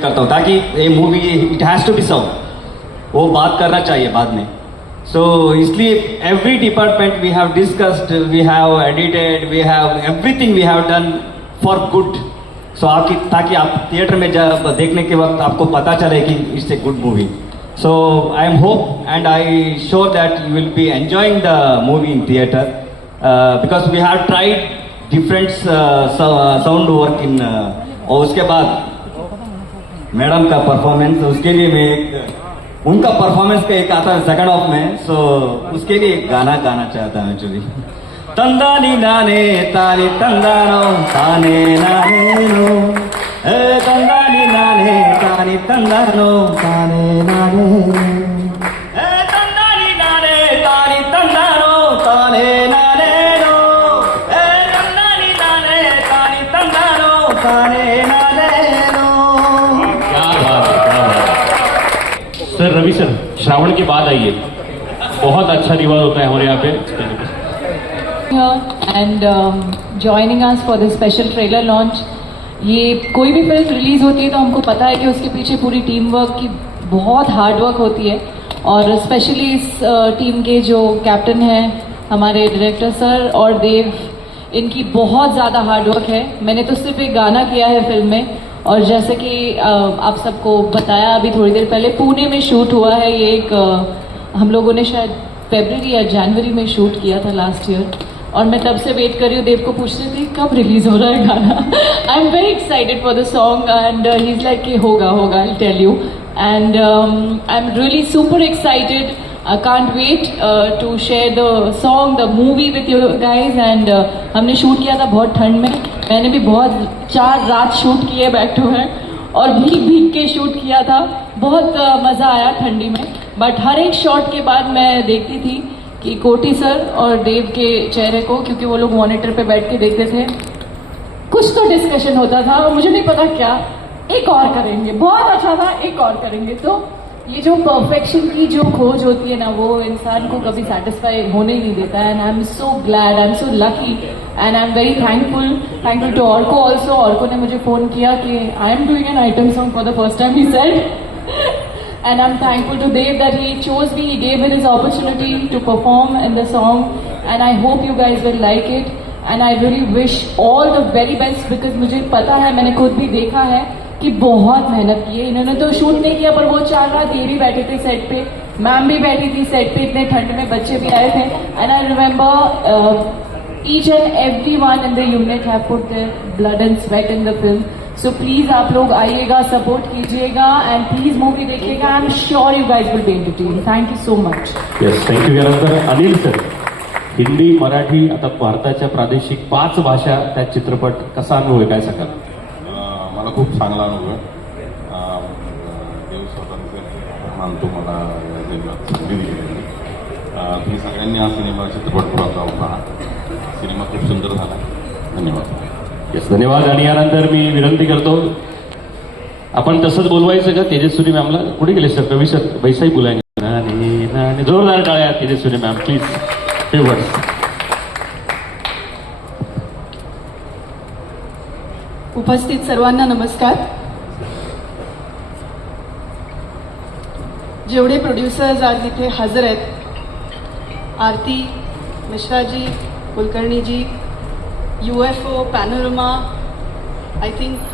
Expect करता हूँ, ताकि ये movie it has to be song, वो बात करना चाहिए बाद में. सो इसलिए every department we have discussed, we have edited, we have everything we have done for good. So आपकी, ताकि आप थिएटर में जब देखने के वक्त आपको पता चले कि it's a good movie. So I am hope and I sure that you will be enjoying the movie in theatre, because we have tried different sound work in. और उसके बाद मैडम का परफॉर्मेंस, उसके लिए मैं एक उनका परफॉर्मेंस का एक आता है सेकंड ऑफ में, सो उसके लिए एक गाना गाना चाहता हूँ एक्चुअली. तंदानी नाने तानी तंदानो ताने नाने नो, तंदानी नाने तानी तंदानो ताने नाने, तंदानी नाने तानी तंदानो ताने नाने नो, तंदानी नाने तानी तंदानो ताने नाने नो. क्या बात है, क्या बात है. सर रवि सर, श्रावण के बाद आइए, बहुत अच्छा रिवाज होता है हमारे यहाँ पे. And joining us for this special trailer launch. ये कोई भी फिल्म रिलीज होती है तो हमको पता है कि उसके पीछे पूरी टीम वर्क की बहुत हार्ड वर्क होती है, और स्पेशली इस टीम के जो कैप्टन हैं हमारे डायरेक्टर सर और देव, इनकी बहुत ज़्यादा हार्ड वर्क है. मैंने तो सिर्फ एक गाना किया है फिल्म में, और जैसे कि आप सबको बताया अभी थोड़ी देर पहले, पुणे में शूट हुआ है ये. एक हम लोगों ने शायद फरवरी या जनवरी में शूट किया था लास्ट ईयर, और मैं तब से वेट कर रही हूँ. देव को पूछ रही थी कब रिलीज हो रहा है गाना. आई am very excited for the song and he is like कि होगा होगा, I tell you. End I am really super excited. I can't wait to share the song, the movie with you guys. And हमने shoot KIA था बहुत ठंड में. मैंने भी बहुत 4 रात शूट किए बैक टू बैक, और भीग भीग के शूट किया था. बहुत मज़ा आया ठंडी में. बट हर एक शॉट के बाद मैं देखती थी कि कोटी सर और देव के चेहरे को, क्योंकि वो लोग मॉनिटर पे बैठ के देखते थे, कुछ तो डिस्कशन होता था, मुझे नहीं पता क्या. एक और करेंगे, बहुत अच्छा था, एक और करेंगे. तो ये जो परफेक्शन की जो खोज होती है ना, वो इंसान को कभी सेटिस्फाई होने ही नहीं देता है. And I am so glad, I am so lucky, and I am very thankful to Arko also. Arko ने मुझे फोन किया कि I am doing an item song for the first time, he said. And I'm thankful to Dev that he chose me, he gave me this opportunity to perform in the song, and I hope you guys will like it. And I really wish all the very best, because मुझे पता है, मैंने खुद भी देखा है कि बहुत मेहनत की है इन्होंने. तो शूट नहीं किया, पर वो 4 रात ये भी बैठे थे सेट पे, मैम भी बैठी थी सेट पे, इतने ठंड में बच्चे भी आए थे. And I remember each and everyone in the unit have put their blood and sweat in the film. So please आप लोग आइएगा, सपोर्ट कीजिएगा, एंड प्लीज मूवी देखिएगा. I am sure you guys will be entertained. Thank you so much. Yes, thank you. यानंतर Anil sir, Hindi, Marathi, आता भारताच्या प्रादेशिक 5 भाषा त्या चित्रपट कसा अनुभव आहे, काय सांगाल? मला खूप चांगला अनुभव आहे. देव स्वतःचे मानतो मला संधी दिली. तुम्ही सगळ्यांनी हा सिनेमा चित्रपट पहा. सिनेमा खूप सुंदर झाला. धन्यवाद. येस, धन्यवाद. आणि यानंतर मी विनंती करतो, आपण तसंच बोलवायचं का तेजस्विनी मॅमला? कुठे गेले सर? कवी सर, वैसाही बोलायचे. जोरदार टाळ्या तेजस्विनी मॅम, प्लीज. फेवर्स. उपस्थित सर्वांना नमस्कार. जेवढे प्रोड्युसर्स आज इथे हजर आहेत, Aarti Mishraji, Kulkarniji, UFO, Panorama, I think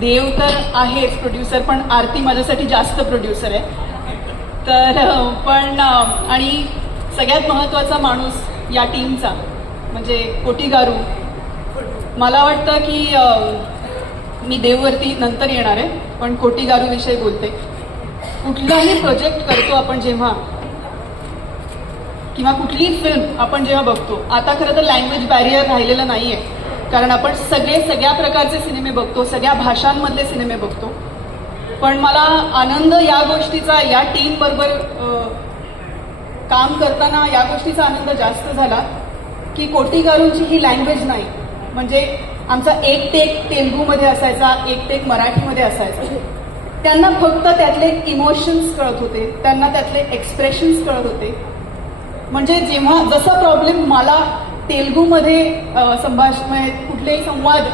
Dev तर आहेच प्रोड्युसर, पण आरती माझ्यासाठी जास्त प्रोड्युसर आहे. तर पण आणि सगळ्यात महत्त्वाचा माणूस या टीमचा म्हणजे कोटी गारू. मला वाटतं की मी देववरती नंतर येणार आहे, पण कोटी गारूविषयी बोलते. कुठलाही प्रोजेक्ट करतो आपण जेव्हा, किंवा कुठलीही फिल्म आपण जेव्हा बघतो, आता खरं तर लँग्वेज बॅरियर राहिलेलं नाही आहे, कारण आपण सगळ्या प्रकारचे सिनेमे बघतो, सगळ्या भाषांमधले सिनेमे बघतो. पण मला आनंद या गोष्टीचा, या टीमबरोबर काम करताना या गोष्टीचा आनंद जास्त झाला की कोटी गारूंची ही लँग्वेज नाही. म्हणजे आमचा एक टेक तेलुगूमध्ये असायचा, एक टेक मराठीमध्ये असायचा. त्यांना फक्त त्यातले इमोशन्स कळत होते, त्यांना त्यातले एक्सप्रेशन्स कळत होते. म्हणजे जेव्हा जसा प्रॉब्लेम मला तेलुगूमध्ये संभाषण, कुठलेही संवाद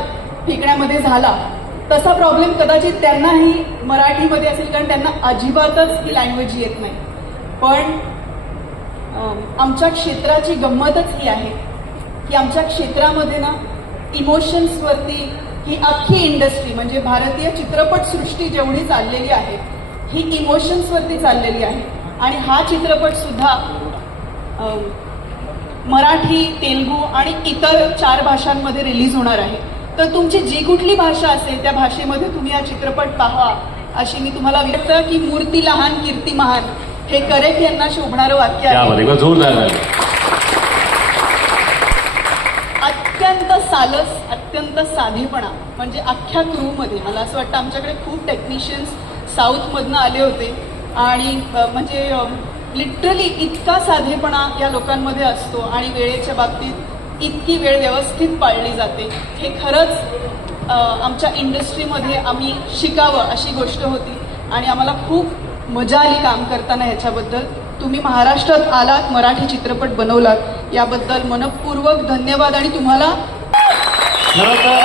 फेकण्यामध्ये झाला, तसा प्रॉब्लेम कदाचित त्यांनाही मराठीमध्ये असेल, कारण त्यांना अजिबातच ही लँग्वेज येत नाही. पण आमच्या क्षेत्राची गंमतच ही आहे की आमच्या क्षेत्रामध्ये ना इमोशन्सवरती ही अख्खी इंडस्ट्री म्हणजे भारतीय चित्रपटसृष्टी जेवढी चाललेली आहे ही इमोशन्सवरती चाललेली आहे. आणि हा चित्रपट सुद्धा मराठी, तेलुगू आणि इतर 4 भाषांमध्ये रिलीज होणार आहे. तर तुमची जी कुठली भाषा असेल त्या भाषेमध्ये तुम्ही हा चित्रपट पाहा अशी मी तुम्हाला विनंती की मूर्ती लहान कीर्ती महान हे करेक्ट यांना शोभणारं वाक्य आहे. जोरदार झालं. अत्यंत सालस, अत्यंत साधेपणा म्हणजे अख्ख्या क्रूमध्ये मला असं वाटतं आमच्याकडे खूप टेक्निशियन्स साऊथमधनं आले होते आणि म्हणजे लिटरली इतका साधेपणा या लोकांमध्ये असतो आणि वेळेच्या बाबतीत इतकी वेळ व्यवस्थित पाळली जाते. हे खरंच आमच्या इंडस्ट्रीमध्ये आम्ही शिकावं अशी गोष्ट होती आणि आम्हाला खूप मजा आली काम करताना. ह्याच्याबद्दल तुम्ही महाराष्ट्रात आलात, मराठी चित्रपट बनवलात याबद्दल मनपूर्वक धन्यवाद. आणि तुम्हाला खरं तर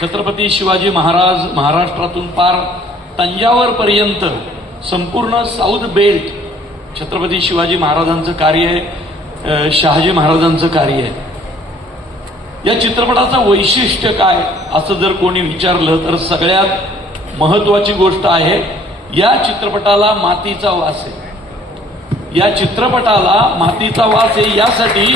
छत्रपती शिवाजी महाराज महाराष्ट्रातून पार तंजावरपर्यंत संपूर्ण साऊथ बेल्ट छत्रपती शिवाजी महाराजांचं कार्य आहे, शहाजी महाराजांचं कार्य आहे. या चित्रपटाचं वैशिष्ट्य काय असं जर कोणी विचारलं तर सगळ्यात महत्वाची गोष्ट आहे या चित्रपटाला मातीचा वास आहे. या चित्रपटाला मातीचा वास आहे यासाठी